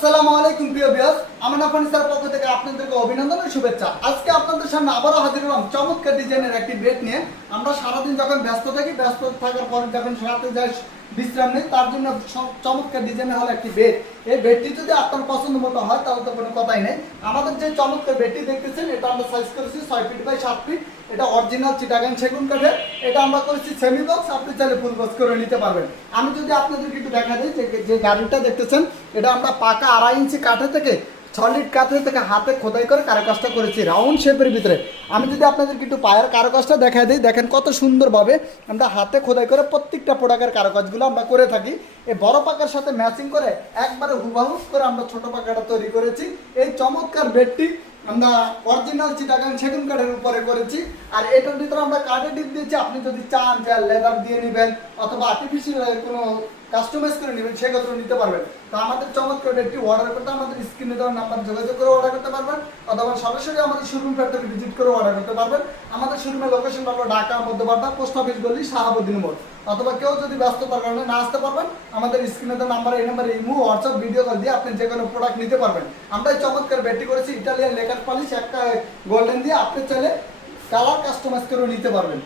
আসসালামু আলাইকুম প্রিয় ভিউয়ার্স, আমান ফার্নিচারের পক্ষ থেকে আপনাদেরকে অভিনন্দন ও শুভেচ্ছা। আজকে আপনাদের সামনে আবারও হাজির হলাম চমৎকার ডিজাইনের একটি বেড নিয়ে। আমরা সারাদিন যখন ব্যস্ত থাকি, ব্যস্ত থাকার পর যখন রাতে যাই বিশ্রাম নেই, তার জন্য চমৎকার ডিজাইনের হলো একটি বেড। এই বেডটি যদি আপনার পছন্দ মতো হয় তাহলে তো কোনো কথাই নেই। আমাদের যে চমৎকার বেডটি দেখতেছেন, এটা আমরা সাইজ করেছি 6 ফিট বাই 7 ফিট। এটা অরিজিনাল চিটাগাং সেগুন কাঠের। এটা আমরা করেছি সেমি বক্স, আপনি চাইলে ফুল বক্স করে নিতে পারবেন। আমি যদি আপনাদেরকে একটু দেখা দিই, যে গাড়িটা দেখতেছেন, এটা আমরা পাকা 2.5 ইঞ্চি কাঠের থেকে সলিড কাঠের থেকে হাতে খোদাই করে কারুকাজটা করেছি রাউন্ড শেপের ভিতরে। আমি যদি আপনাদেরকে একটু পায়ের কারুকাজটা দেখা দিই, দেখেন কত সুন্দরভাবে আমরা হাতে খোদাই করে প্রত্যেকটা প্রোডাক্টের কারুকাজগুলো আমরা করে থাকি। এই বড় পাকার সাথে ম্যাচিং করে একবারে হুবাহু করে আমরা ছোট পাকাটা তৈরি করেছি। এই চমৎকার বেডটি আমরা অরিজিনাল চিটাগাং সেগুন কাঠের উপরে করেছি। আর এটার ভিতরে আমরা কাঠের ডিপ দিয়েছি। আপনি যদি চান যে লেদার দিয়ে নেবেন অথবা আর্টিফিশিয়াল কোনো কাস্টমাইজ করে নেবেন, সেক্ষেত্রেও নিতে পারবেন। তো আমাদের চমৎকার বেডটি অর্ডার করতে আমাদের স্ক্রিনে দেওয়া নাম্বার যোগাযোগ করে অর্ডার করতে পারবেন, অথবা সরাসরি আমাদের শোরুম ফ্যাক্টরি ভিজিট করে অর্ডার করতে পারবেন। আমাদের শোরুমের লোকেশন হলো ঢাকা মধ্যপাড়া, পোস্ট অফিস গলি, শাহাবুদ্দিন মোড়। অথবা কেউ যদি ব্যস্ততার কারণে না আসতে পারবেন, আমাদের স্ক্রিনে দেওয়া নাম্বার, এই নাম্বারে ইমো, হোয়াটসঅ্যাপ, ভিডিও কল দিয়ে আপনি যে কোনো প্রোডাক্ট নিতে পারবেন। আমরা এই চমৎকার বেডটি করেছি ইটালিয়ান লেকার পলিশ, একটা গোল্ডেন দিয়ে। আপনি চাইলে কালার কাস্টমাইজ করেও নিতে পারবেন।